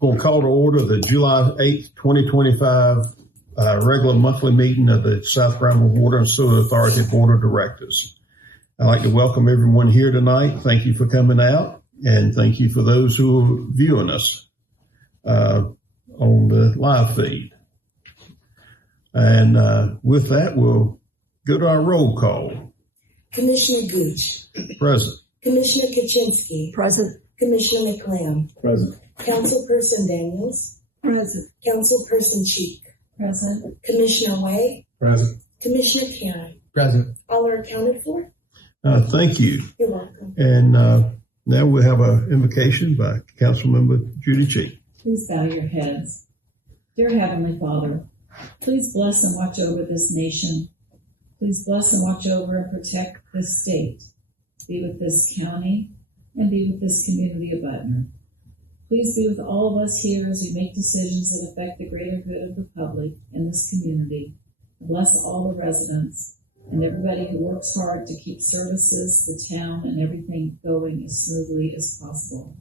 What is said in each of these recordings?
going to call to order the July 8th, 2025 regular monthly meeting of the South Brownsville Water and Sewer Authority Board of Directors. I'd like to welcome everyone here tonight. Thank you for coming out, and thank you for those who are viewing us on the live feed. And with that, we'll go to our roll call. Commissioner Gooch. Present. Commissioner Kaczynski. Present. Commissioner McLeod. Present. Councilperson Daniels. Present. Councilperson Cheek. Present. Commissioner Way. Present. Commissioner Karen. Present. All are accounted for? Thank you. You're welcome. And now we have an invocation by Councilmember Judy Cheek. Please bow your heads. Dear Heavenly Father, please bless and watch over this nation. Please bless and watch over and protect this state. Be with this county and be with this community of Butner. Please be with all of us here as we make decisions that affect the greater good of the public in this community. Bless all the residents and everybody who works hard to keep services, the town, and everything going as smoothly as possible.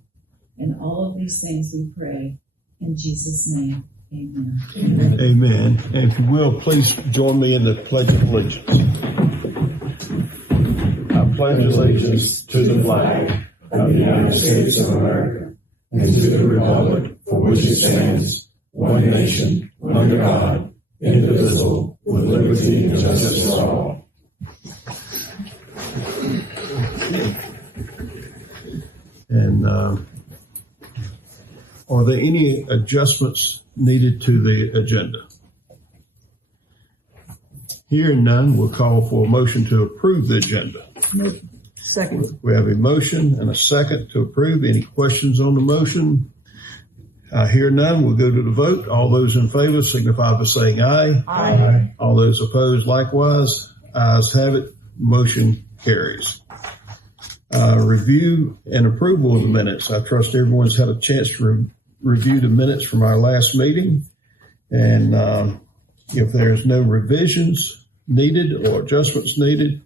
And all of these things we pray in Jesus' name. Amen. Amen. Amen. And if you will, please join me in the Pledge of Allegiance. I pledge allegiance to the flag of the United States of America and to the republic for which it stands, one nation, under God, indivisible, with liberty and justice for all. And are there any adjustments needed to the agenda? Hearing none, we'll call for a motion to approve the agenda. Second. We have a motion and a second to approve. Any questions on the motion? Hear none, we'll go to the vote. All those in favor signify by saying aye. Aye. All those opposed likewise. Ayes have it. Motion carries. Review and approval of the minutes. I trust everyone's had a chance to review the minutes from our last meeting. And if there's no revisions needed or adjustments needed,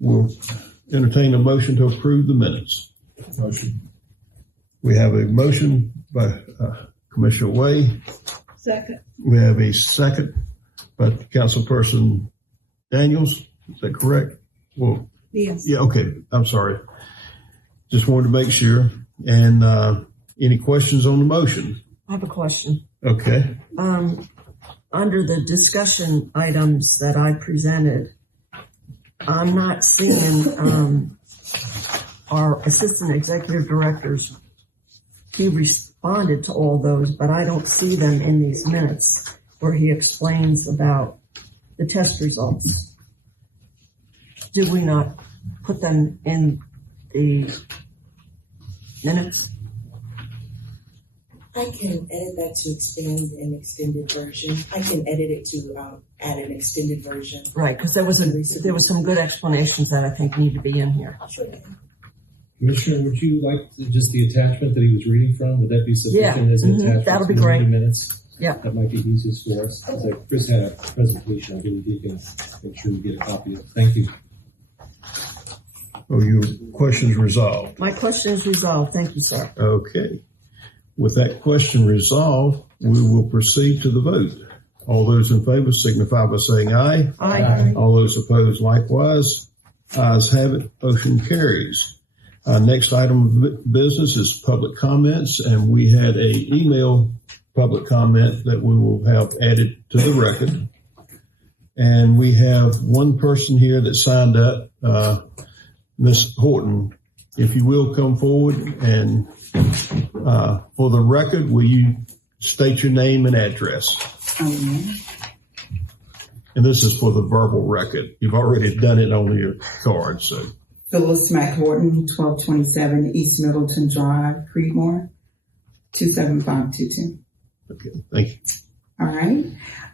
we'll entertain a motion to approve the minutes. Motion. We have a motion by Commissioner Way. Second. We have a second by Councilperson Daniels. Is that correct? Well, Yes. yeah, okay. I'm sorry. Just wanted to make sure. And any questions on the motion? I have a question. Okay. Under the discussion items that I presented, I'm not seeing our assistant executive directors. He responded to all those, but I don't see them in these minutes where he explains about the test results. Do we not put them in the minutes? I can edit that to expand an extended version. I can edit it to add an extended version. Right, because there was some good explanations that I think need to be in here. Sure. Commissioner, would you like just the attachment that he was reading from? Would that be sufficient as an attachment? That'll be to the great. Minutes? Yeah. That might be easiest for us. Like Chris had a presentation. I believe he can make sure we get a copy of it. Thank you. Oh, your question's resolved. My question is resolved. Thank you, sir. Okay. With that question resolved, we will proceed to the vote. All those in favor signify by saying aye. Aye. All those opposed likewise. Ayes have it. Motion carries. Next item of business is public comments, and we had a email public comment that we will have added to the record. And we have one person here that signed up, Ms. Horton. If you will come forward and for the record, will you state your name and address? And this is for the verbal record. You've already done it on your card, so. Phyllis McHorton, 1227 East Middleton Drive, Creedmoor, 27522. Okay, thank you. All right.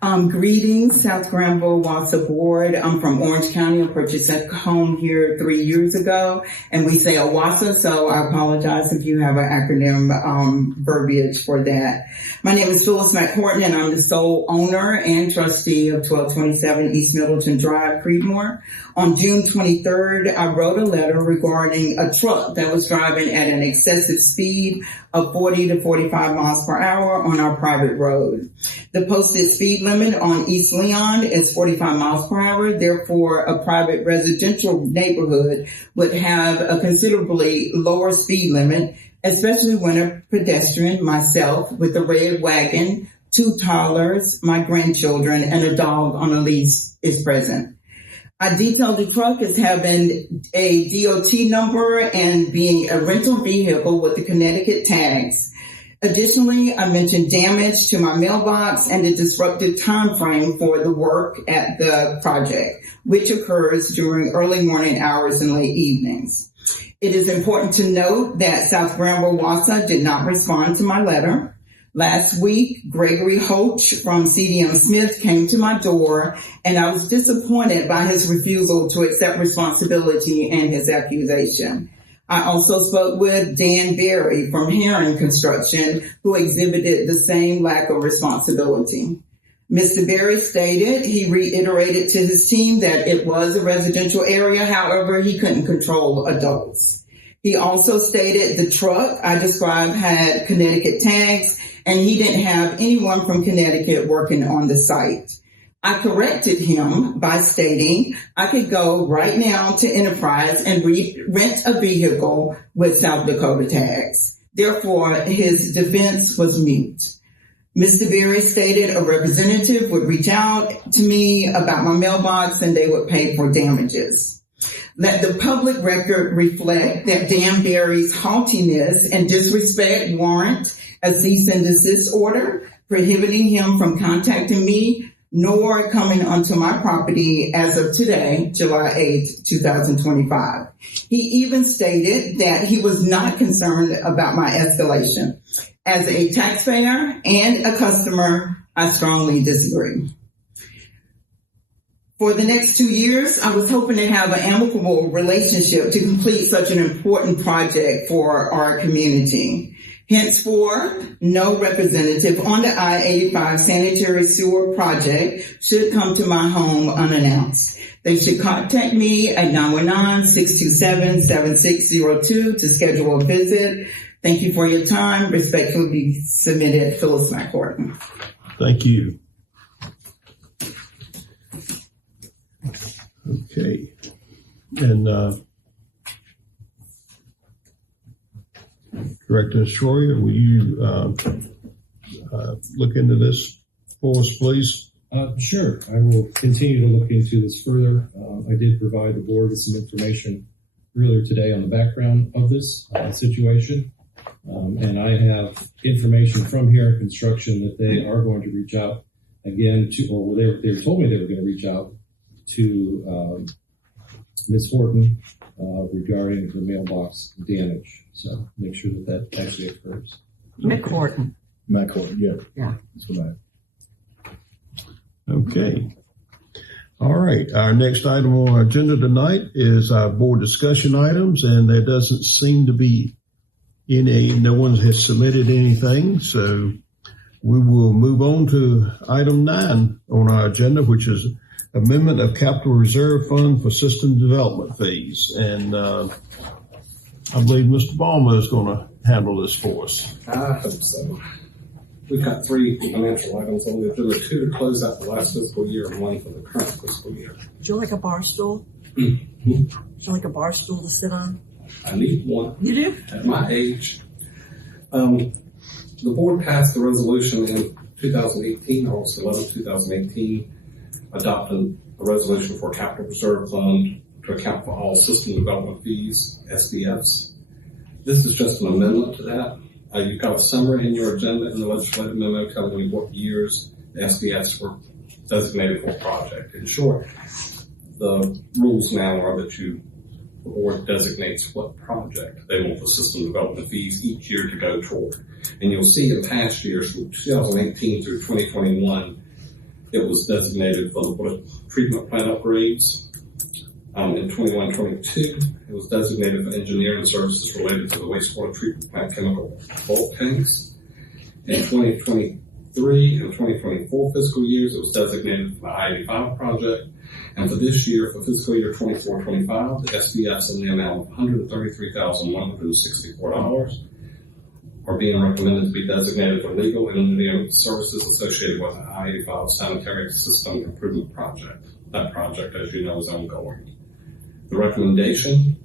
Greetings, South Granville WASA Board. I'm from Orange County. I purchased a home here 3 years ago, and we say WASA, so I apologize if you have an acronym verbiage for that. My name is Phyllis McCorton, and I'm the sole owner and trustee of 1227 East Middleton Drive, Creedmoor. On June 23rd, I wrote a letter regarding a truck that was driving at an excessive speed of 40 to 45 miles per hour on our private road. The posted speed limit on East Leon is 45 miles per hour. Therefore, a private residential neighborhood would have a considerably lower speed limit, especially when a pedestrian, myself, with a red wagon, 2 toddlers, my grandchildren, and a dog on a leash is present. I detailed the truck as having a DOT number and being a rental vehicle with the Connecticut tags. Additionally, I mentioned damage to my mailbox and the disrupted time frame for the work at the project, which occurs during early morning hours and late evenings. It is important to note that South Granville WASA did not respond to my letter. Last week, Gregory Hoach from CDM Smith came to my door, and I was disappointed by his refusal to accept responsibility and his accusation. I also spoke with Dan Berry from Heron Construction, who exhibited the same lack of responsibility. Mr. Berry stated he reiterated to his team that it was a residential area, however, he couldn't control adults. He also stated the truck I described had Connecticut tags, and he didn't have anyone from Connecticut working on the site. I corrected him by stating I could go right now to Enterprise and rent a vehicle with South Dakota tags. Therefore, his defense was mute. Mr. Berry stated a representative would reach out to me about my mailbox and they would pay for damages. Let the public record reflect that Dan Berry's haughtiness and disrespect warrant a cease and desist order prohibiting him from contacting me nor coming onto my property as of today, July 8th, 2025. He even stated that he was not concerned about my escalation. As a taxpayer and a customer, I strongly disagree. For the next 2 years, I was hoping to have an amicable relationship to complete such an important project for our community. Henceforth, no representative on the I-85 sanitary sewer project should come to my home unannounced. They should contact me at 919-627-7602 to schedule a visit. Thank you for your time. Respectfully submitted, Phyllis McCorton. Thank you. Okay. And Director Schroyer, will you look into this for us, please? Sure. I will continue to look into this further. I did provide the board with some information earlier today on the background of this situation. And I have information from Heron Construction that they are going to reach out again to, or they told me they were going to reach out to Ms. Horton regarding the mailbox damage. So make sure that actually occurs. McCorton. Yeah. That's Okay. All right. Our next item on our agenda tonight is our board discussion items, and there doesn't seem to be no one has submitted anything. So we will move on to item 9 on our agenda, which is amendment of capital reserve fund for system development fees. And I believe Mr. Balmer is going to handle this for us. I hope so. We've got 3 financial items on the agenda, 2 to close out the last fiscal year and 1 for the current fiscal year. Would you like a bar stool? Would you like a bar stool to sit on? I need one. You do? At my age. The board passed the resolution in 2018, August 11, 2018, adopting a resolution for a capital reserve fund to account for all system development fees, SDFs. This is just an amendment to that. You've got a summary in your agenda in the legislative memo telling you what years the SDFs were designated for a project. In short, the rules now are that you the board designates what project they want the system development fees each year to go toward. And you'll see in past years, from 2018 through 2021, it was designated for the water treatment plant upgrades. In 21-22, it was designated for engineering services related to the wastewater treatment plant chemical bulk tanks. In 2023 and 2024 fiscal years, it was designated for the I-85 project. And for this year, for fiscal year 24-25, the SDFs in the amount of $133,164 are being recommended to be designated for legal and engineering services associated with the I-85 sanitary system improvement project. That project, as you know, is ongoing. The recommendation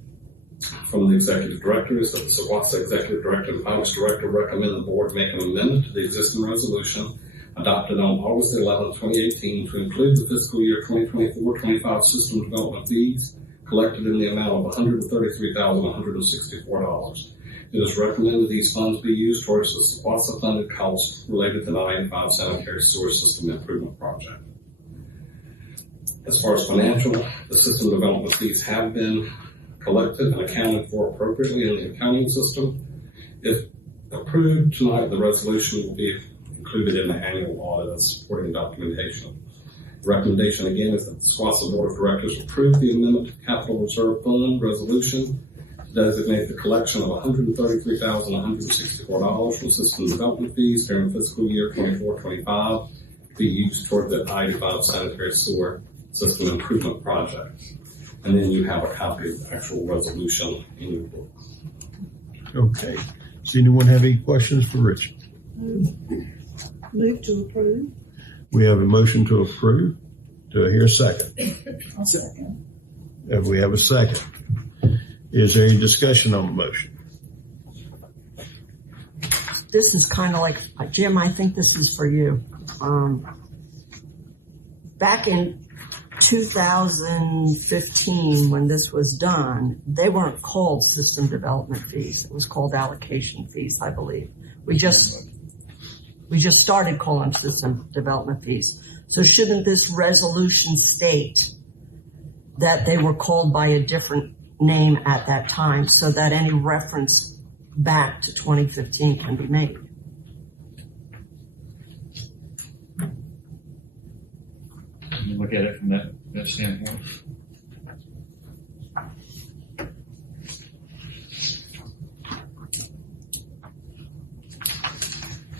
from the executive director is that the SGWASA executive director and finance director recommend the board make an amendment to the existing resolution adopted on August 11, 2018 to include the fiscal year 2024-25 system development fees collected in the amount of $133,164. It is recommended these funds be used towards the SGWASA funded costs related to the I-85 sanitary sewer system improvement project. As far as financial, the system development fees have been collected and accounted for appropriately in the accounting system. If approved tonight, the resolution will be included in the annual audit as supporting documentation. The recommendation again is that the SGWASA Board of Directors approve the amendment to Capital Reserve Fund resolution to designate the collection of $133,164 from system development fees during fiscal year 24-25 to be used toward the I-85 sanitary sewer system improvement project. And then you have a copy of the actual resolution in your book. Okay. Does anyone have any questions for Richard? Move to approve. We have a motion to approve. Do I hear a second? I'll second. We have a second. Is there any discussion on the motion? This is kind of like, Jim, I think this is for you. Back in 2015, when this was done, they weren't called system development fees. It was called allocation fees, I believe. We just started calling system development fees. So shouldn't this resolution state that they were called by a different name at that time so that any reference back to 2015 can be made? You look at it from that standpoint.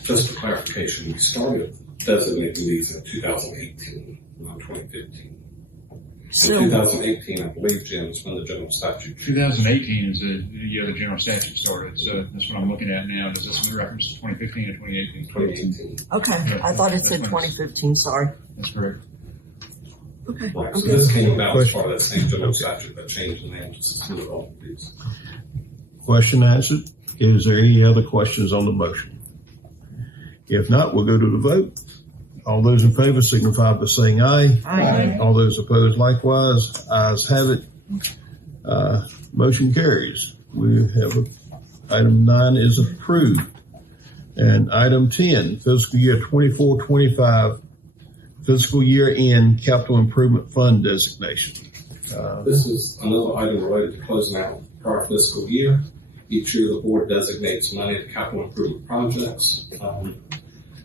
Just for clarification, we started designating these in 2018, not 2015. So, In 2018, I believe, Jim, is when the general statute. 2018 is the year the general statute started, so that's what I'm looking at now. Does this reference to 2015 or 2018? 2018. okay, I thought it said 2015, sorry. That's correct. Okay. Right, so this came about as part of that same general statute that changed the name to system development fees. Question answered. Is there any other questions on the motion? If not, we'll go to the vote. All those in favor signify by saying aye. Aye. All those opposed likewise. Ayes have it. Motion carries. We have item 9 is approved. And item 10, fiscal year 24-25, fiscal year end capital improvement fund designation. This is another item related to closing out prior fiscal year. Each year, the board designates money to capital improvement projects.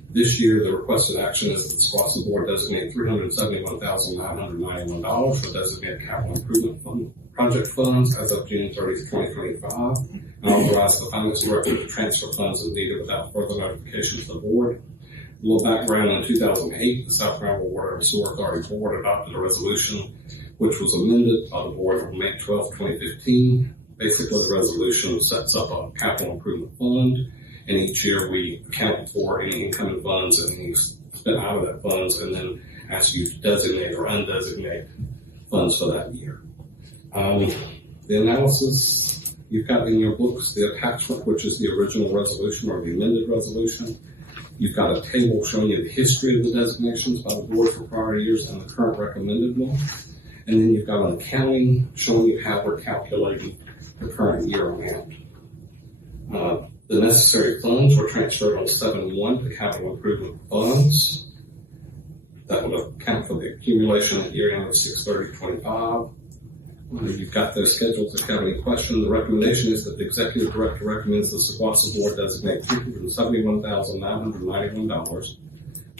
This year, the requested action is that the SGWASA board designate $371,991 for designated capital improvement fund project funds as of June 30, 2025, and authorize the finance director to transfer funds as needed without further notification to the board. A little background: in 2008, the South Granville Water and Sewer Authority Board adopted a resolution which was amended by the board on May 12, 2015. Basically, the resolution sets up a capital improvement fund, and each year we account for any incoming funds and any spent out of that funds, and then ask you to designate or undesignate funds for that year. The analysis, you've got in your books the attachment, which is the original resolution or the amended resolution. You've got a table showing you the history of the designations by the board for prior years and the current recommended one. And then you've got an accounting showing you how we're calculating the current year amount. The necessary funds were transferred on 7/1 to capital improvement funds. That would account for the accumulation at year end of 6/30/25. You've got those schedules. If you have any questions, the recommendation is that the executive director recommends the SGWASA board designate $371,991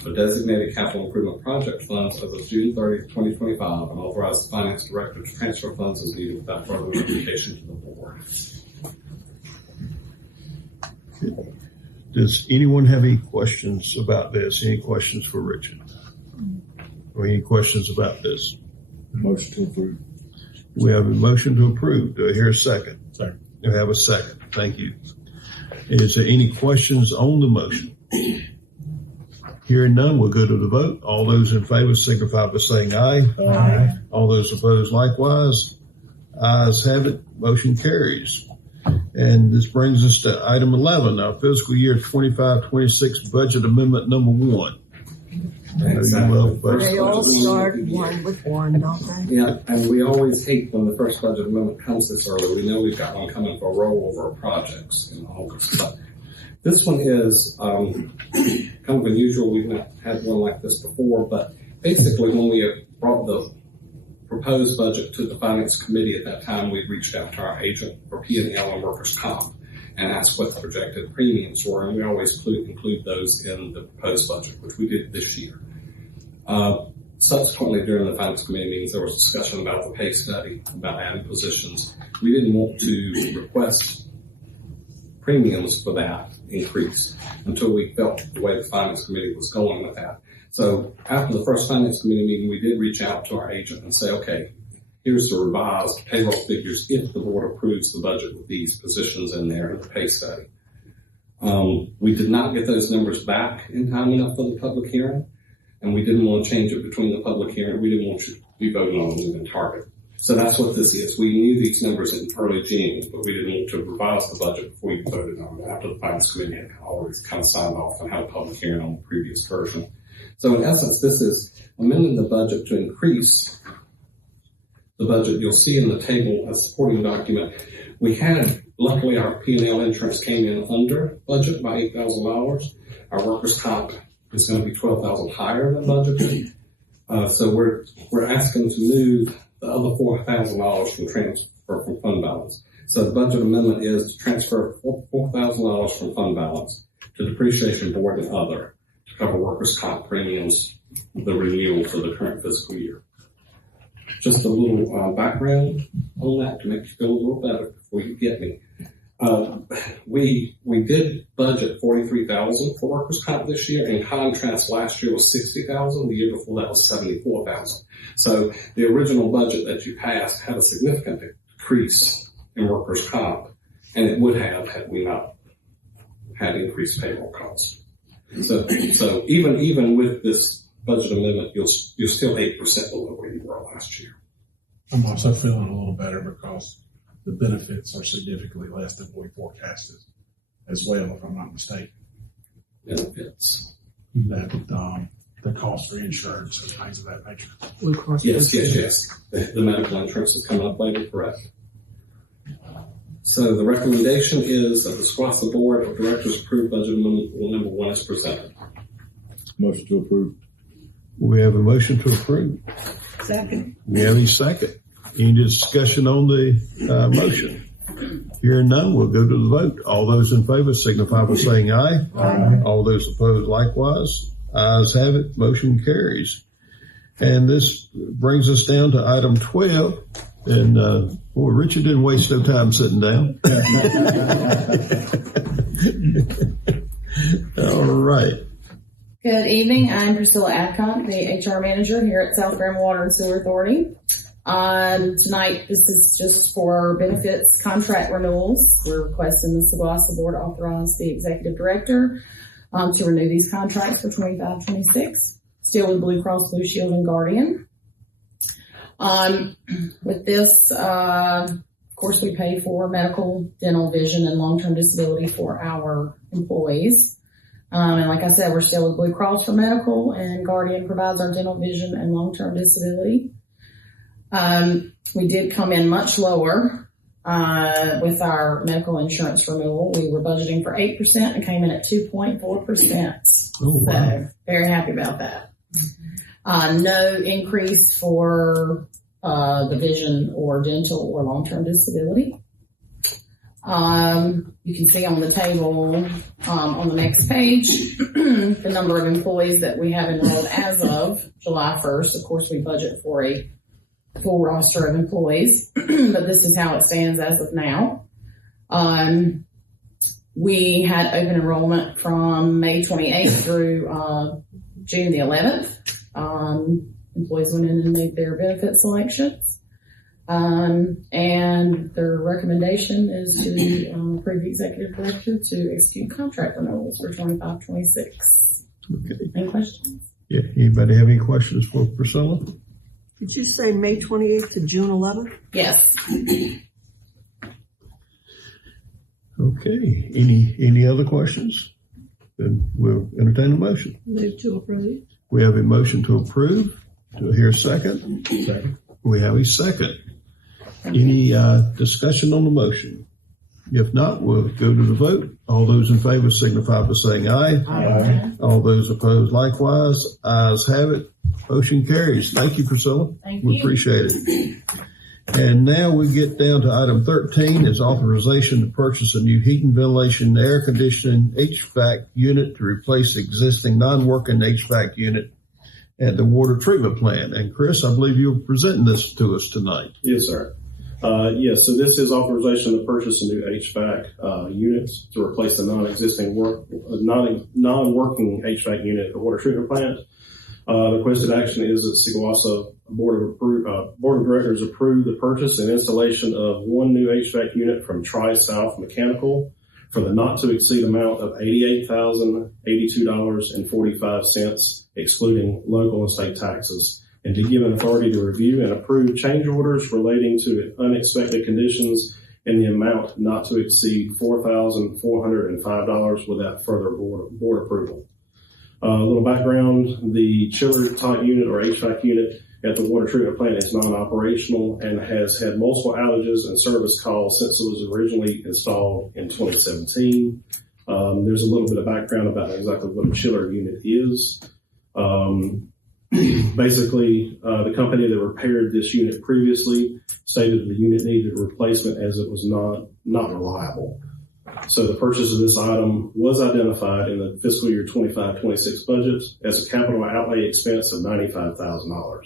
for designated capital improvement project funds as of June 30th, 2025, and authorize the finance director to transfer funds as needed without further notification to the board. Does anyone have any questions about this? Any questions for Richard? Or any questions about this? Motion to approve. We have a motion to approve. Do I hear a second? Second. Do I have a second? Thank you. Is there any questions on the motion? Hearing none, we'll go to the vote. All those in favor signify by saying aye. Aye. All those opposed likewise. Ayes have it. Motion carries. And this brings us to item 11, our fiscal year 25-26 budget amendment number 1. They all start one with one, don't they? Yeah, and we always hate when the first budget amendment comes this early. We know we've got one coming for a rollover of projects in August. But this one is kind of unusual. We've not had one like this before. But basically, when we brought the proposed budget to the finance committee at that time, we reached out to our agent for P&L and workers' comp and asked what the projected premiums were. And we always include those in the proposed budget, which we did this year. Subsequently, during the finance committee meetings, there was discussion about the pay study, about adding positions. We didn't want to request premiums for that increase until we felt the way the finance committee was going with that. So after the first finance committee meeting, we did reach out to our agent and say, okay, here's the revised payroll figures if the board approves the budget with these positions in there in the pay study. We did not get those numbers back in time enough for the public hearing. And we didn't want to change it between the public hearing. We didn't want you to be voting on a moving target. So that's what this is. We knew these numbers in early June, but we didn't want to revise the budget before you voted on it after the finance committee had always kind of signed off and had a public hearing on the previous version. So in essence, this is amending the budget to increase the budget. You'll see in the table a supporting document. We had, luckily our P&L insurance came in under budget by $8,000. Our workers' comp is going to be $12,000 higher than budgeted. So we're asking to move the other $4,000 from transfer from fund balance. So the budget amendment is to transfer $4,000 from fund balance to depreciation board and other to cover workers' comp premiums, the renewal for the current fiscal year. Just a little background on that to make you feel a little better before you get me. We did budget $43,000 for workers' comp this year. In contrast, last year was $60,000. The year before that was $74,000. So the original budget that you passed had a significant decrease in workers' comp, and it would have had we not had increased payroll costs. So even with this budget amendment, you're still 8% below where you were last year. I'm also feeling a little better because the benefits are significantly less than we forecasted as well, if I'm not mistaken. Benefits. That the cost for insurance and things of that nature. Yes. The medical insurance is coming up later, correct? So the recommendation is that the SGWASA Board of Directors approve budget amendment number 1 as presented. Motion to approve. We have a motion to approve. Second. We have a second. Any discussion on the motion? Hearing none, we'll go to the vote. All those in favor signify by saying aye. Aye. All those opposed likewise. Ayes have it. Motion carries. And this brings us down to item 12. And boy, Richard didn't waste no time sitting down. All right. Good evening. I'm Priscilla Adcock, the HR manager here at South Grand Water and Sewer Authority. Tonight, this is just for benefits contract renewals. We're requesting the SGWASA board authorize the executive director to renew these contracts for 25-26, still with Blue Cross Blue Shield and Guardian. With this, of course, we pay for medical, dental, vision, and long-term disability for our employees. And like I said, we're still with Blue Cross for medical, and Guardian provides our dental, vision, and long-term disability. We did come in much lower with our medical insurance renewal. We were budgeting for 8% and came in at 2.4%. Oh, wow. So very happy about that. No increase for the vision or dental or long-term disability. You can see on the table on the next page the number of employees that we have enrolled as of July 1st. Of course, we budget for a full roster of employees, but this is how it stands as of now. We had open enrollment from May 28th through June the 11th. Employees went in and made their benefit selections. And their recommendation is to approve the executive director to execute contract renewals for 25-26. Okay. Any questions? Yeah. Anybody have any questions for Priscilla? Did you say May 28th to June 11th? Yes. Okay. Any other questions? Then we'll entertain a motion. Move to approve. We have a motion to approve. Do I hear a second? Second. We have a second. Any discussion on the motion? If not, we'll go to the vote. All those in favor signify by saying aye. Aye. All those opposed likewise. Ayes have it. Motion carries. Thank you, Priscilla. Thank We you. appreciate it. And now we get down to item 13 is authorization to purchase a new heating, ventilation, air conditioning HVAC unit to replace the existing non-working HVAC unit at the water treatment plant. And Chris, I believe you're presenting this to us tonight. Yes, sir. Yes, so this is authorization to purchase a new HVAC unit to replace the non-working HVAC unit at the water treatment plant. The requested action is that SGWASA Board of Directors approve the purchase and installation of one new HVAC unit from Tri-South Mechanical for the not to exceed amount of $88,082.45, excluding local and state taxes, and to give an authority to review and approve change orders relating to unexpected conditions in the amount not to exceed $4,405 without further board approval. A little background, the chiller type unit or HVAC unit at the water treatment plant is non-operational and has had multiple outages and service calls since it was originally installed in 2017. There's a little bit of background about exactly what a chiller unit is. Basically, the company that repaired this unit previously stated the unit needed a replacement as it was not reliable. So the purchase of this item was identified in the fiscal year 25-26 budget as a capital outlay expense of $95,000.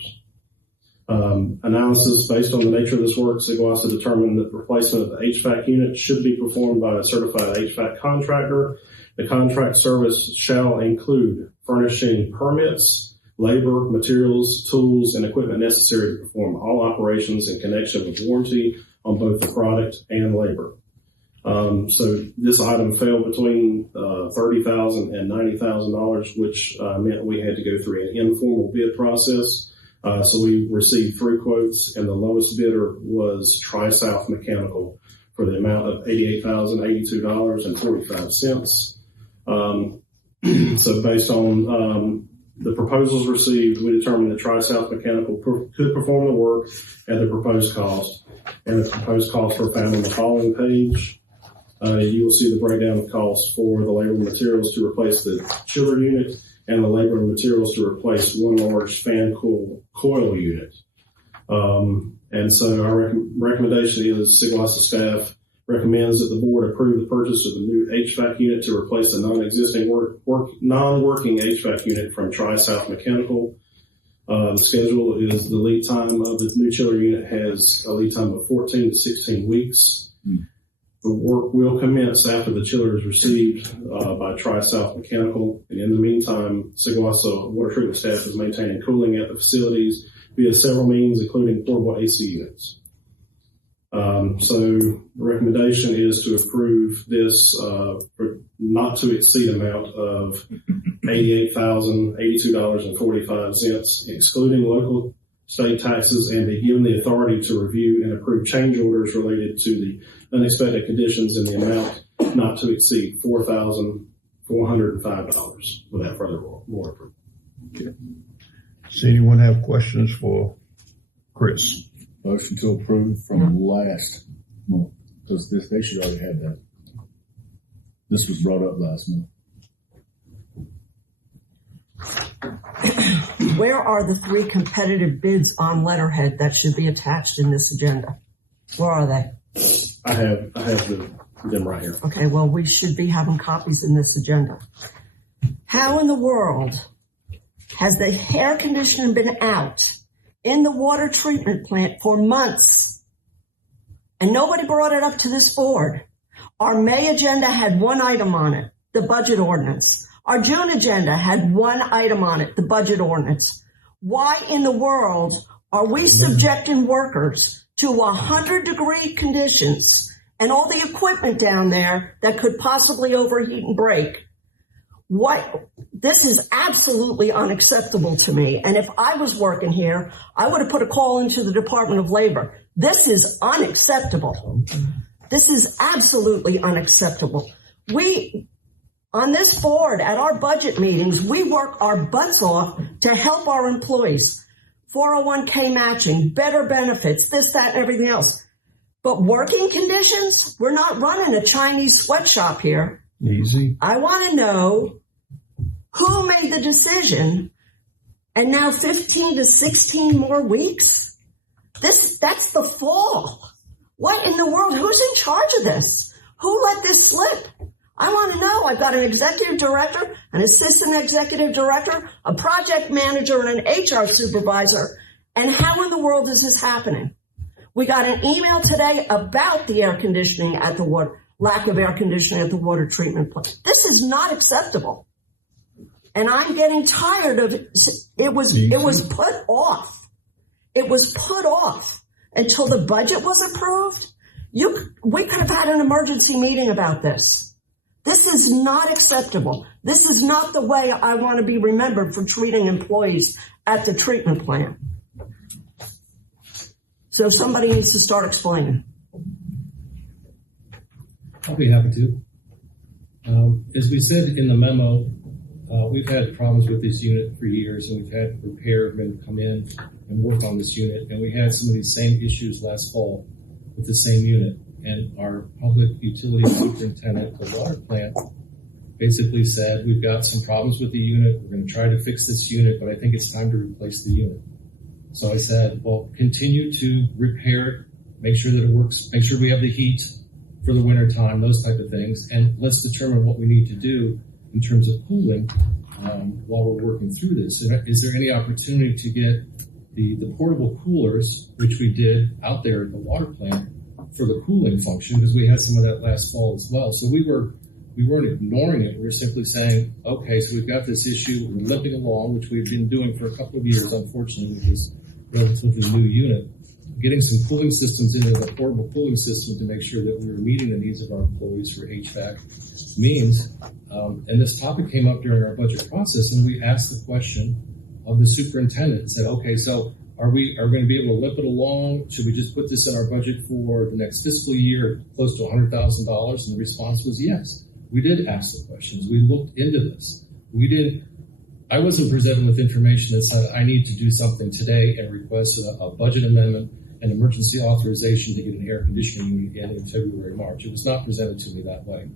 Analysis based on the nature of this work, SGWASA determined that the replacement of the HVAC unit should be performed by a certified HVAC contractor. The contract service shall include furnishing permits, labor, materials, tools, and equipment necessary to perform all operations in connection with warranty on both the product and labor. So this item fell between $30,000 and $90,000, which meant we had to go through an informal bid process. So we received 3 quotes, and the lowest bidder was Tri-South Mechanical for the amount of $88,082.45. So based on the proposals received, we determined that Tri-South Mechanical could perform the work at the proposed cost, and the proposed costs were found on the following page. You will see the breakdown of costs for the labor and materials to replace the chiller unit and the labor and materials to replace one large fan coil unit. And so our recommendation is SGWASA staff recommends that the board approve the purchase of the new HVAC unit to replace the non-working HVAC unit from Tri-South Mechanical. The schedule is the lead time of the new chiller unit has a lead time of 14 to 16 weeks. The work will commence after the chiller is received by Tri-South Mechanical. And in the meantime, SGWASA water treatment staff is maintaining cooling at the facilities via several means, including portable AC units. So the recommendation is to approve this for not to exceed amount of $88,082.45, excluding local state taxes, and be given the authority to review and approve change orders related to the unexpected conditions in the amount not to exceed $4,405 without further board approval. Okay. Does anyone have questions for Chris? Motion to approve from last month, because they should already have that. This was brought up last month. Where are the 3 competitive bids on letterhead that should be attached in this agenda? Where are they? I have them right here. Okay, well, we should be having copies in this agenda. How in the world has the air conditioning been out in the water treatment plant for months and nobody brought it up to this board? Our May agenda had 1 item on it, the budget ordinance. Our June agenda had 1 item on it, the budget ordinance. Why in the world are we subjecting workers to 100-degree conditions and all the equipment down there that could possibly overheat and break? This is absolutely unacceptable to me. And if I was working here, I would have put a call into the Department of Labor. This is unacceptable. This is absolutely unacceptable. On this board, at our budget meetings, we work our butts off to help our employees. 401k matching, better benefits, this, that, and everything else. But working conditions? We're not running a Chinese sweatshop here. Easy. I want to know who made the decision, and now 15 to 16 more weeks? That's the fall. What in the world? Who's in charge of this? Who let this slip? I want to know. I've got an executive director, an assistant executive director, a project manager, and an HR supervisor. And how in the world is this happening? We got an email today about the air conditioning at the lack of air conditioning at the water treatment plant. This is not acceptable. And I'm getting tired of it. It was put off. It was put off until the budget was approved. We could have had an emergency meeting about this. This is not acceptable. This is not the way I want to be remembered for treating employees at the treatment plant. So somebody needs to start explaining. I'll be happy to. As we said in the memo, we've had problems with this unit for years, and we've had repairmen come in and work on this unit, and we had some of these same issues last fall with the same unit. And our public utility superintendent for the water plant basically said, we've got some problems with the unit. We're going to try to fix this unit, but I think it's time to replace the unit. So I said, well, continue to repair it, make sure that it works, make sure we have the heat for the winter time, those type of things. And let's determine what we need to do in terms of cooling while we're working through this. Is there any opportunity to get the portable coolers, which we did out there at the water plant, for the cooling function, because we had some of that last fall as well. So we weren't ignoring it. We were simply saying, okay, so we've got this issue, we're limping along, which we've been doing for a couple of years, unfortunately, with this relatively new unit. Getting some cooling systems into the portable cooling system to make sure that we were meeting the needs of our employees for HVAC means, and this topic came up during our budget process, and we asked the question of the superintendent and said, okay, so are we going to be able to limp it along? Should we just put this in our budget for the next fiscal year, close to $100,000? And the response was yes. We did ask the questions. We looked into this. I wasn't presented with information that said I need to do something today and request a budget amendment and emergency authorization to get an air conditioning unit in February, March. It was not presented to me that way.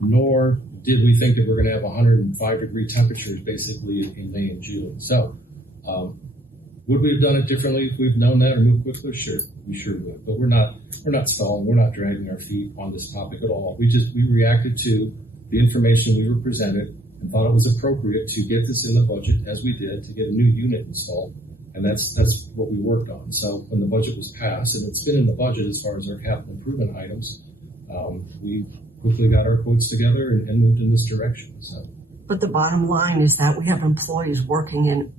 Nor did we think that we're going to have 105-degree temperatures basically in May and June. So, would we have done it differently if we'd known that or moved quickly? Sure, we sure would. But we're not stalling. We're not dragging our feet on this topic at all. We reacted to the information we were presented and thought it was appropriate to get this in the budget, as we did, to get a new unit installed. And that's what we worked on. So when the budget was passed, and it's been in the budget as far as our capital improvement items, we quickly got our quotes together and moved in this direction. So, but the bottom line is that we have employees working in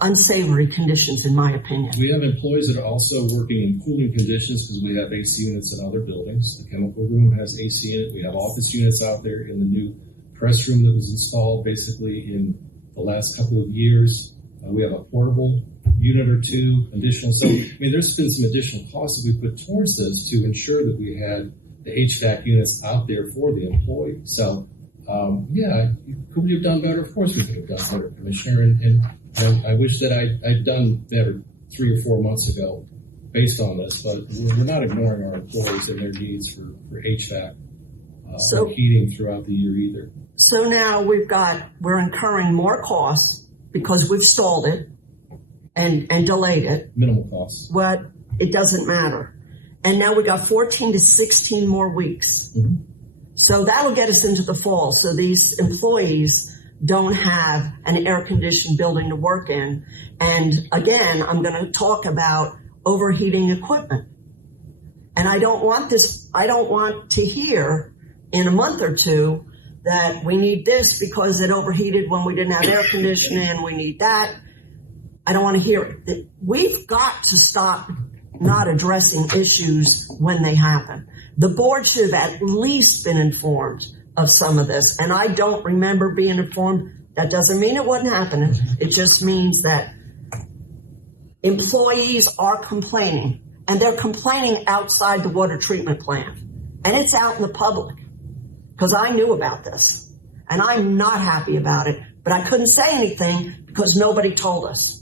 unsavory conditions, in my opinion. We have employees that are also working in cooling conditions because we have AC units in other buildings. The chemical room has AC in it. We have office units out there in the new press room that was installed basically in the last couple of years. We have a portable unit or two additional. So, there's been some additional costs that we put towards this to ensure that we had the HVAC units out there for the employee. So, could we have done better? Of course we could have done better, Commissioner. And I wish that I'd done better 3 or 4 months ago based on this, but we're not ignoring our employees and their needs for HVAC. So- or heating throughout the year either. So now we're incurring more costs because we've stalled it and delayed it. Minimal costs. What, it doesn't matter. And now we got 14 to 16 more weeks. Mhm. So that'll get us into the fall. So these employees don't have an air-conditioned building to work in. And again, I'm going to talk about overheating equipment. And I don't want to hear in a month or two that we need this because it overheated when we didn't have air conditioning, we need that. I don't want to hear it. We've got to stop not addressing issues when they happen. The board should have at least been informed of some of this, and I don't remember being informed. That doesn't mean it wasn't happening. It just means that employees are complaining, and they're complaining outside the water treatment plant, and it's out in the public because I knew about this, and I'm not happy about it, but I couldn't say anything because nobody told us.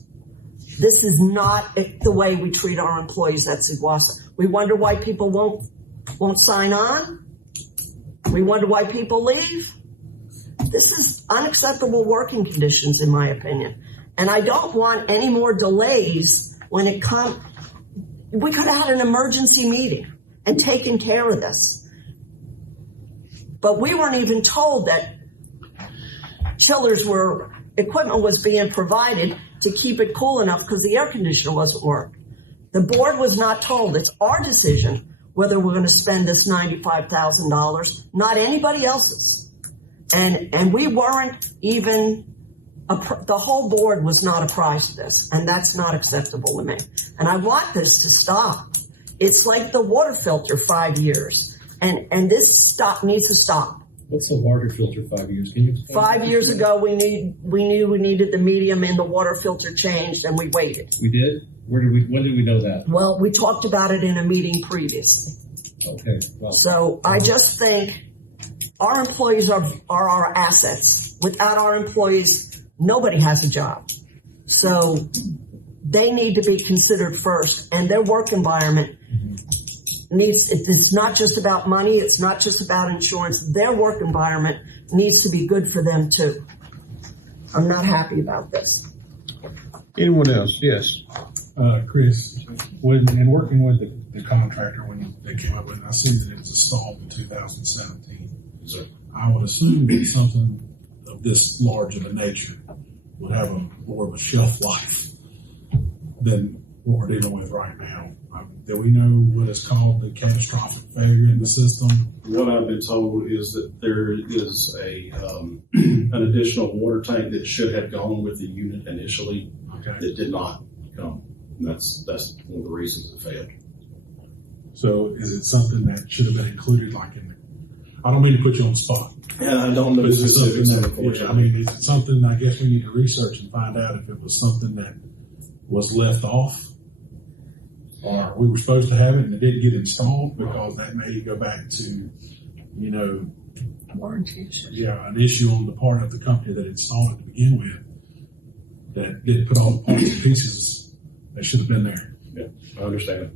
This is not the way we treat our employees at SGWASA. We wonder why people won't sign on. We wonder why people leave. This is unacceptable working conditions, in my opinion. And I don't want any more delays when it comes. We could have had an emergency meeting and taken care of this. But we weren't even told that equipment was being provided to keep it cool enough because the air conditioner wasn't working. The board was not told. It's our decision whether we're going to spend this $95,000, not anybody else's. And we weren't even, the whole board was not apprised of this, and that's not acceptable to me. And I want this to stop. It's like the water filter 5 years, and this needs to stop. What's the water filter 5 years? Can you explain? 5 years ago, we knew we needed the medium in the water filter changed, and we waited. We did? When did we know that? Well, we talked about it in a meeting previously. Okay. Well, So I just think our employees are our assets. Without our employees, nobody has a job. So they need to be considered first, and their work environment it's not just about money. It's not just about insurance. Their work environment needs to be good for them too. I'm not happy about this. Anyone else? Yes. Chris, in working with the contractor when they came up with it, I see that it was installed in 2017. So I would assume that something of this large of a nature would have more of a shelf life than what we're dealing with right now. Do we know what is called the catastrophic failure in the system? What I've been told is that there is an additional water tank that should have gone with the unit initially that did not come. And that's one of the reasons it failed. So is it something that should have been included I don't mean to put you on the spot. Yeah, I don't know the specifics, unfortunately. Is it something I guess we need to research and find out if it was something that was left off? Or we were supposed to have it and it didn't get installed because that may go back to, Warranty issue. Yeah, an issue on the part of the company that installed it to begin with that didn't put all the parts and pieces that should have been there. Yeah, I understand.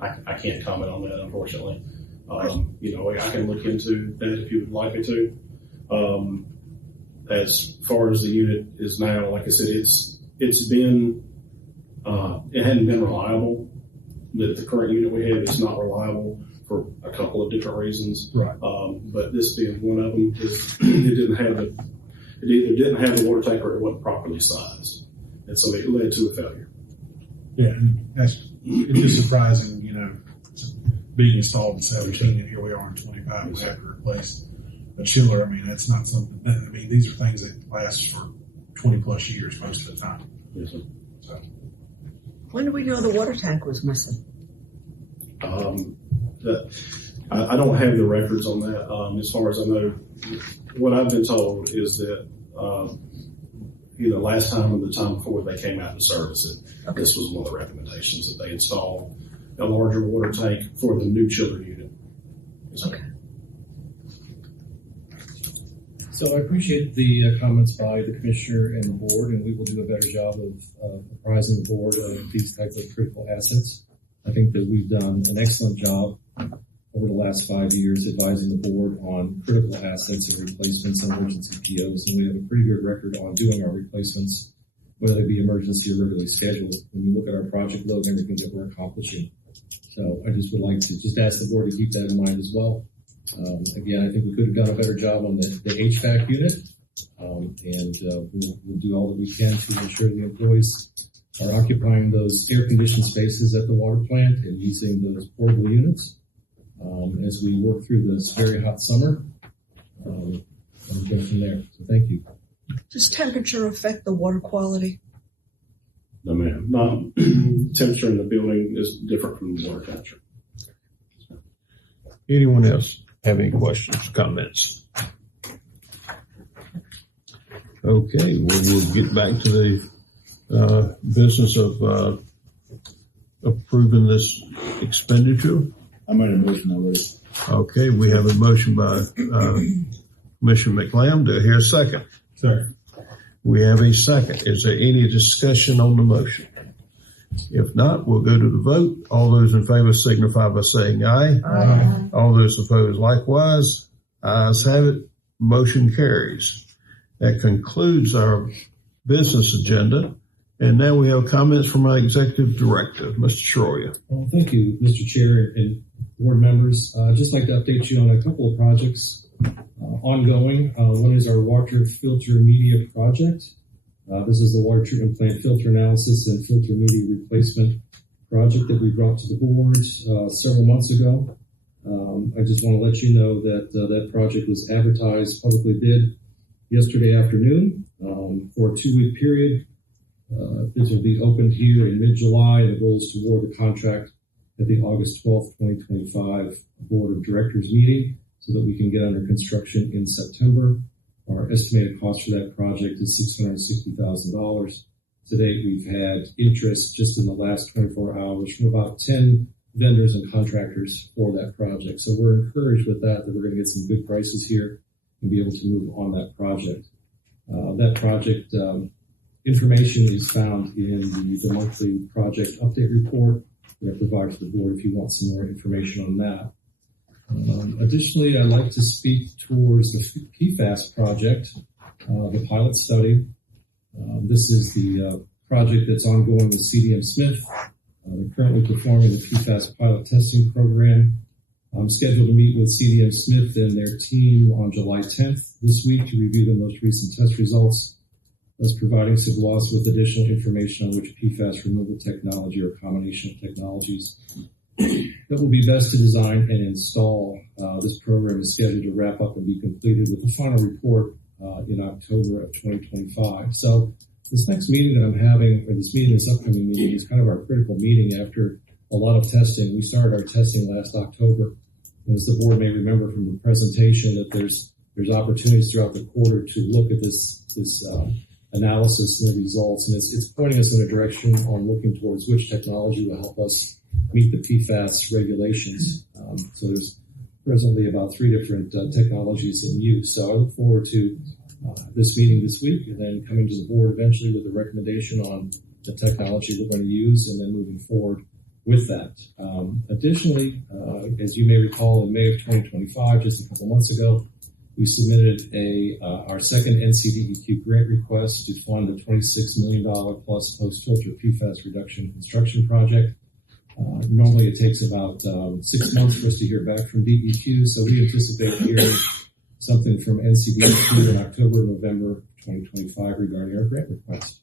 I can't comment on that, unfortunately. I can look into that if you would like me to. As far as the unit is now, like I said, it's been, it hadn't been reliable. The current unit we have is not reliable for a couple of different reasons. Right. But this being one of them, it either didn't have the water tank or it wasn't properly sized. And so it led to a failure. Yeah, and it's just surprising, being installed in 17 and here we are in 25, we have to replace a chiller. That's not something these are things that last for 20 plus years most of the time. Yes, sir. So. When did we know the water tank was missing? I don't have the records on that. As far as I know, what I've been told is that either last time or the time before they came out to service it, this was one of the recommendations that they install a larger water tank for the new chiller unit. Okay. So I appreciate the comments by the commissioner and the board, and we will do a better job of apprising the board of these types of critical assets. I think that we've done an excellent job over the last 5 years advising the board on critical assets and replacements and emergency POs, and we have a pretty good record on doing our replacements, whether they be emergency or regularly scheduled, when you look at our project load and everything that we're accomplishing. So I just would like to just ask the board to keep that in mind as well. Again, I think we could have done a better job on the HVAC unit, we'll do all that we can to ensure the employees are occupying those air-conditioned spaces at the water plant and using those portable units as we work through this very hot summer. And go from there. So thank you. Does temperature affect the water quality? No, ma'am. Not temperature in the building is different from the water temperature. Anyone else have any questions, comments? Okay, well, we'll get back to the business of approving this expenditure. I made a motion already. Okay, we have a motion by Commissioner McLam. Do I hear a second? Second. We have a second. Is there any discussion on the motion? If not, we'll go to the vote. All those in favor signify by saying aye. Aye. All those opposed likewise. Ayes have it. Motion carries. That concludes our business agenda. And now we have comments from our executive director, Mr. Schroyer. Well, thank you, Mr. Chair and board members. I'd just like to update you on a couple of projects ongoing. One is our water filter media project. This is the water treatment plant filter analysis and filter media replacement project that we brought to the board several months ago. I just want to let you know that that project was advertised, publicly bid yesterday afternoon for a 2-week period. This will be opened here in mid-July, and the goal is to award the contract at the August 12th, 2025 Board of Directors meeting so that we can get under construction in September. Our estimated cost for that project is $660,000. To date, we've had interest just in the last 24 hours from about 10 vendors and contractors for that project. So we're encouraged with that we're going to get some good prices here and be able to move on that project. That project information is found in the monthly project update report that I provide to the board if you want some more information on that. Additionally, I'd like to speak towards the PFAS project, the pilot study. This is the project that's ongoing with CDM Smith. They're currently performing the PFAS pilot testing program. I'm scheduled to meet with CDM Smith and their team on July 10th this week to review the most recent test results, thus providing SGWASA with additional information on which PFAS removal technology or combination of technologies that will be best to design and install. This program is scheduled to wrap up and be completed with the final report in October of 2025. So this next meeting that I'm having, or this upcoming meeting, is kind of our critical meeting after a lot of testing. We started our testing last October. As the board may remember from the presentation, that there's opportunities throughout the quarter to look at this analysis and the results, and it's pointing us in a direction on looking towards which technology will help us meet the PFAS regulations. So there's presently about 3 different technologies in use. So I look forward to this meeting this week and then coming to the board eventually with a recommendation on the technology we're going to use and then moving forward with that. Additionally, as you may recall, in May of 2025, just a couple months ago, we submitted our second NCDEQ grant request to fund a $26 million plus post-filter PFAS reduction construction project. Normally it takes about 6 months for us to hear back from DEQ, so we anticipate hearing something from NCDEQ in October, November 2025 regarding our grant request.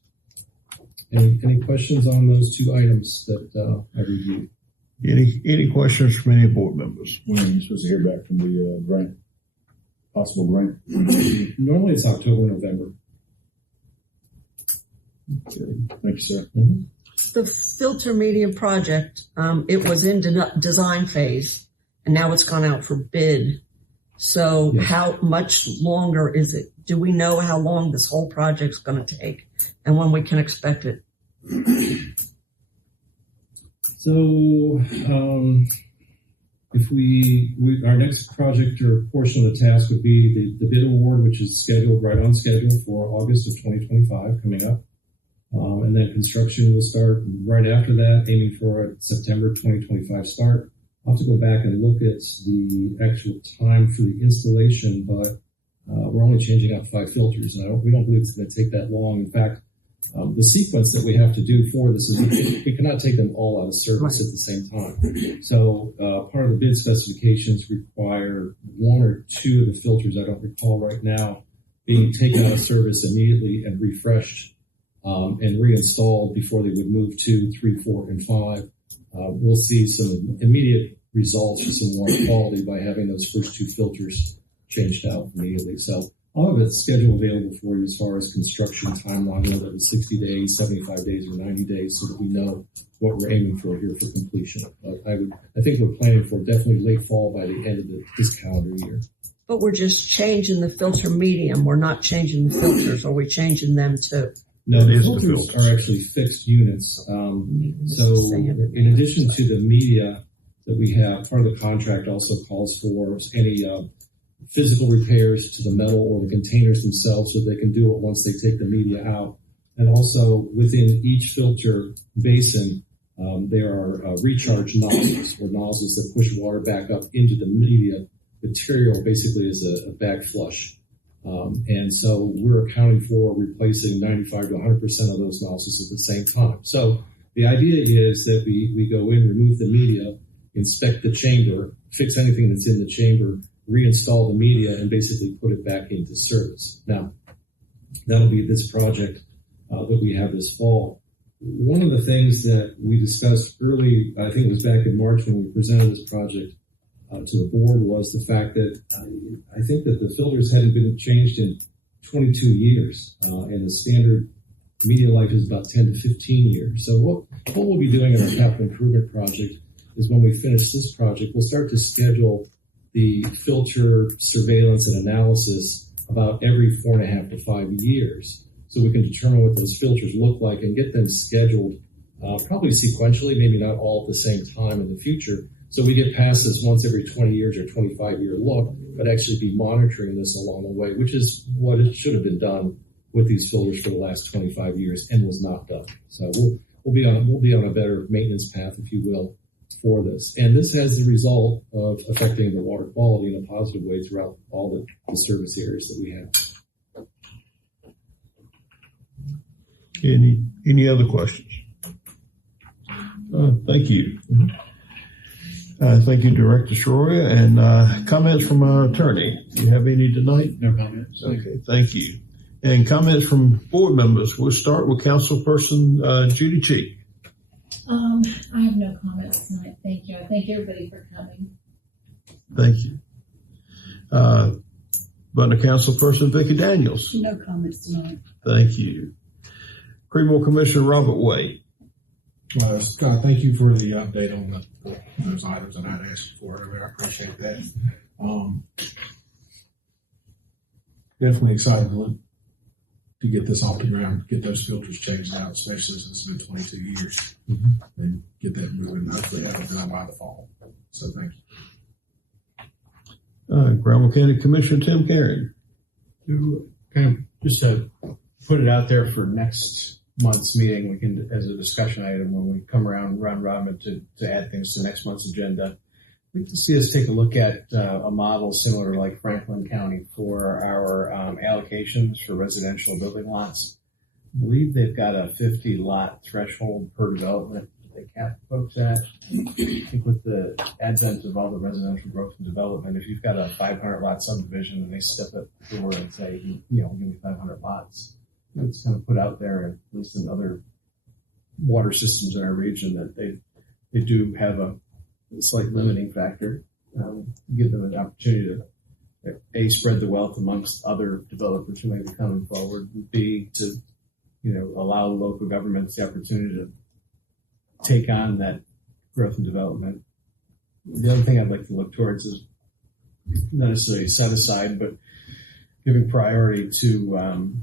Any questions on those 2 items that I reviewed? Any questions from any board members? When are you supposed to hear back from the grant? Possible grant? Normally it's October, November. Okay. Thank you, sir. Mm-hmm. The filter media project, it was in design phase, and now it's gone out for bid. So yes. How much longer is it? Do we know how long this whole project's going to take and when we can expect it? So if our next project or portion of the task would be the bid award, which is scheduled right on schedule for August of 2025 coming up. And then construction will start right after that, aiming for a September 2025 start I'll have to go back and look at the actual time for the installation, but we're only changing out 5 filters, and we don't believe it's going to take that long. In fact, the sequence that we have to do for this is we cannot take them all out of service at the same time. So part of the bid specifications require 1 or 2 of the filters, I don't recall right now, being taken out of service immediately and refreshed and reinstalled before they would move 2, 3, 4, and 5. We'll see some immediate results for some water quality by having those first 2 filters changed out immediately. So I'll have a schedule available for you as far as construction timeline, whether it's 60 days, 75 days, or 90 days, so that we know what we're aiming for here for completion. But I think we're planning for definitely late fall by the end of this calendar year. But we're just changing the filter medium. We're not changing the filters. Are we changing them too? No, the filters are actually fixed units. So in addition to the media that we have, part of the contract also calls for any physical repairs to the metal or the containers themselves, so they can do it once they take the media out. And also within each filter basin, there are recharge nozzles, or nozzles that push water back up into the media material, basically as a back flush. And so we're accounting for replacing 95 to 100% of those nozzles at the same time. So the idea is that we go in, remove the media, inspect the chamber, fix anything that's in the chamber, reinstall the media, and basically put it back into service. Now, that'll be this project that we have this fall. One of the things that we discussed early, I think it was back in March when we presented this project to the board, was the fact that I think that the filters hadn't been changed in 22 years, and the standard media life is about 10 to 15 years. So what we'll be doing in our capital improvement project is, when we finish this project, we'll start to schedule the filter surveillance and analysis about every 4.5 to 5 years, so we can determine what those filters look like and get them scheduled probably sequentially, maybe not all at the same time in the future. So we get past this once every 20 years or 25-year look, but actually be monitoring this along the way, which is what it should have been done with these filters for the last 25 years and was not done. So we'll be on a better maintenance path, if you will, for this. And this has the result of affecting the water quality in a positive way throughout all the service areas that we have. Any other questions? Thank you. Thank you, Director Shroya. And comments from our attorney. Do you have any tonight? No comments. Okay, thank you. And comments from board members. We'll start with Councilperson Judy Cheek. I have no comments tonight. Thank you. I thank everybody for coming. Thank you. Butler Councilperson Vicki Daniels. No comments tonight. Thank you. Creedmoor Commissioner Robert Wade. Scott, thank you for the update on those items that I'd asked for earlier. I appreciate that. Definitely excited to get this off the ground, get those filters changed out, especially since it's been 22 years, and get that moving. Hopefully have it done by the fall. So thank you. Granville County Commissioner Tim Carey. Kind of just to put it out there for next month's meeting, we can, as a discussion item, when we come around round robin to add things to next month's agenda, we'd like to see us take a look at a model similar to like Franklin County for our allocations for residential building lots. I believe they've got a 50 lot threshold per development that they cap folks at. I think with the advent of all the residential growth and development, if you've got a 500 lot subdivision and they step at the door and say, give me 500 lots, it's kind of put out there, at least in other water systems in our region, that they do have a slight limiting factor. Give them an opportunity to A, spread the wealth amongst other developers who may be coming forward, B, to allow local governments the opportunity to take on that growth and development. The other thing I'd like to look towards is not necessarily set aside, but giving priority to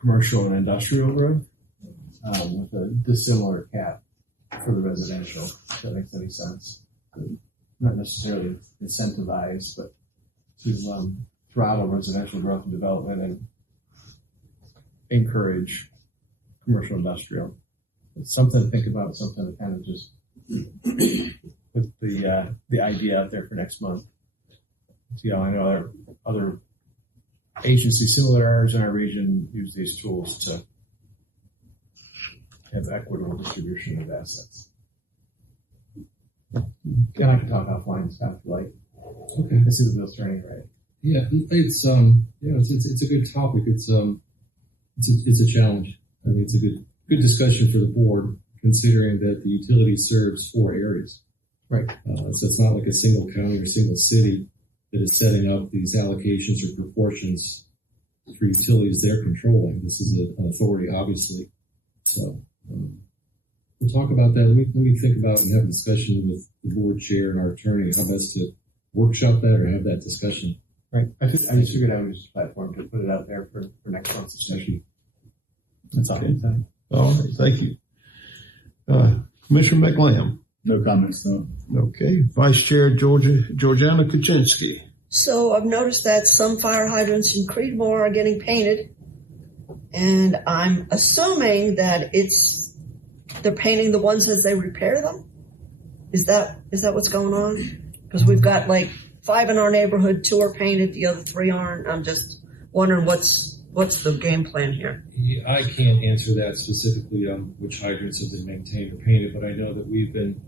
commercial and industrial growth with a dissimilar cap for the residential, if that makes any sense. Not necessarily incentivize, but to throttle residential growth and development and encourage commercial industrial. It's something to think about, something to kind of just the idea out there for next month. I know there are other agencies similar to ours in our region use these tools to have equitable distribution of assets. And I can talk offline if you like. Okay. This is the Bill Turning, right? Yeah, it's a good topic. It's a challenge. I think it's a good discussion for the board, considering that the utility serves 4 areas. Right. So it's not like a single county or single city that is setting up these allocations or proportions for utilities they're controlling. This is an authority, obviously. So we'll talk about that. Let me think about and have a discussion with the board chair and our attorney how best to workshop that or have that discussion. Right. I just figured I would use this platform to put it out there for next month's discussion. That's all. Okay. All right. Thank you. Commissioner McLam. No comments, no. Okay. Vice Chair Georgiana Kuczynski. So I've noticed that some fire hydrants in Creedmoor are getting painted, and I'm assuming that they're painting the ones as they repair them. Is that what's going on? Because we've got like 5 in our neighborhood, 2 are painted, the other 3 aren't. I'm just wondering what's the game plan here. Yeah, I can't answer that specifically on which hydrants have been maintained or painted, but I know that we've been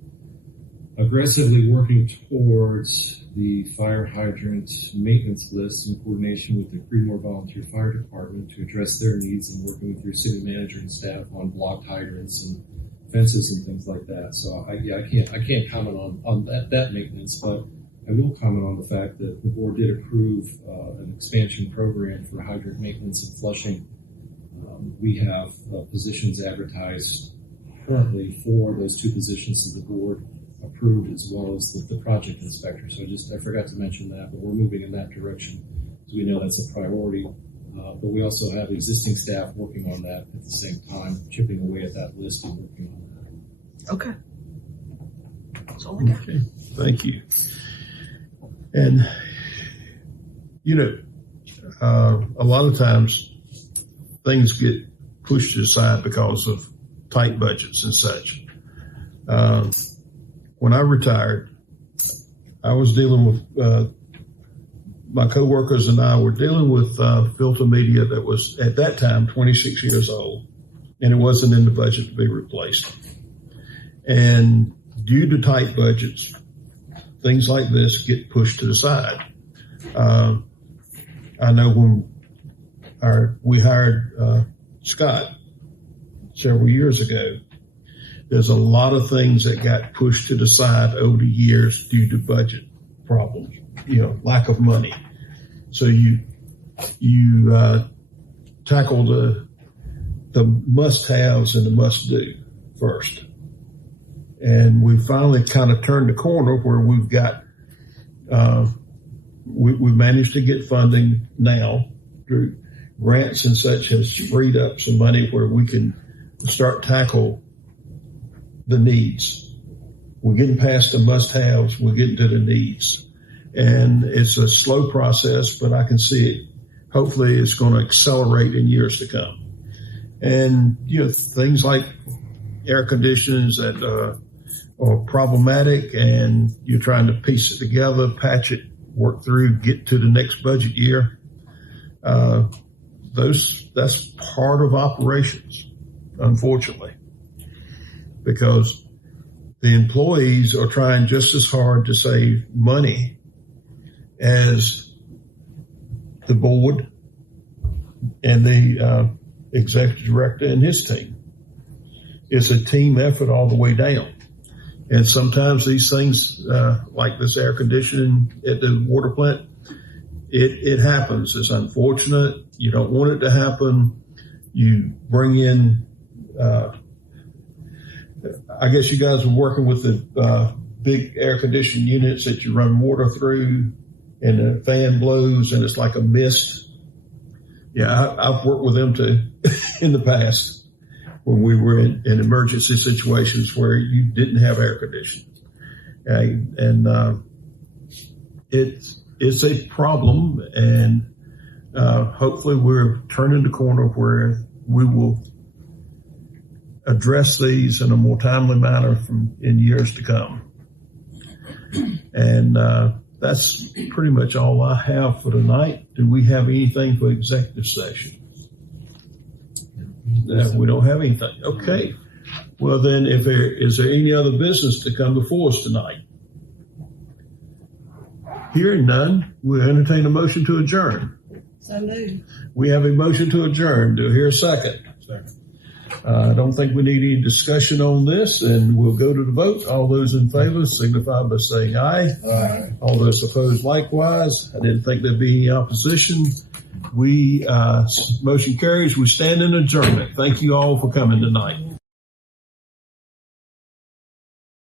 aggressively working towards the fire hydrant maintenance list in coordination with the Creedmoor Volunteer Fire Department to address their needs and working with your city manager and staff on blocked hydrants and fences and things like that. So I can't comment on that maintenance, but I will comment on the fact that the board did approve an expansion program for hydrant maintenance and flushing. We have positions advertised currently for those 2 positions that the board approved, as well as the project inspector. So I forgot to mention that, but we're moving in that direction. So we know that's a priority. But we also have existing staff working on that at the same time, chipping away at that list and working on that. Okay. That's all I got. Okay. Thank you. And, a lot of times things get pushed aside because of tight budgets and such. When I retired, I was dealing with, my coworkers and I were dealing with filter media that was at that time 26 years old, and it wasn't in the budget to be replaced. And due to tight budgets, things like this get pushed to the side. I know when we hired Scott several years ago, there's a lot of things that got pushed to the side over the years due to budget problems, lack of money. So you tackle the must-haves and the must-do first. And we finally kind of turned the corner where we've got, we've managed to get funding now through grants and such has freed up some money where we can start tackle the needs. We're getting past the must-haves, we're getting to the needs. And it's a slow process, but I can see it. Hopefully it's going to accelerate in years to come. And, things like air conditioners that are problematic and you're trying to piece it together, patch it, work through, get to the next budget year. That's part of operations, unfortunately, because the employees are trying just as hard to save money as the board and the executive director and his team. It's a team effort all the way down. And sometimes these things, like this air conditioning at the water plant, it happens. It's unfortunate. You don't want it to happen. You bring in, I guess you guys are working with the big air conditioning units that you run water through and the fan blows and it's like a mist. Yeah, I've worked with them too in the past when we were in emergency situations where you didn't have air conditioning. And it's a problem, and hopefully we're turning the corner where we will address these in a more timely manner in years to come. And that's pretty much all I have for tonight. Do we have anything for executive session? We don't have anything. Okay. Well, then, is there any other business to come before us tonight? Hearing none, we'll entertain a motion to adjourn. So moved. We have a motion to adjourn. Do I hear a second? Second. I don't think we need any discussion on this, and we'll go to the vote. All those in favor signify by saying aye. Aye. All those opposed likewise. I didn't think there'd be any opposition. Motion carries. We stand in adjournment. Thank you all for coming tonight.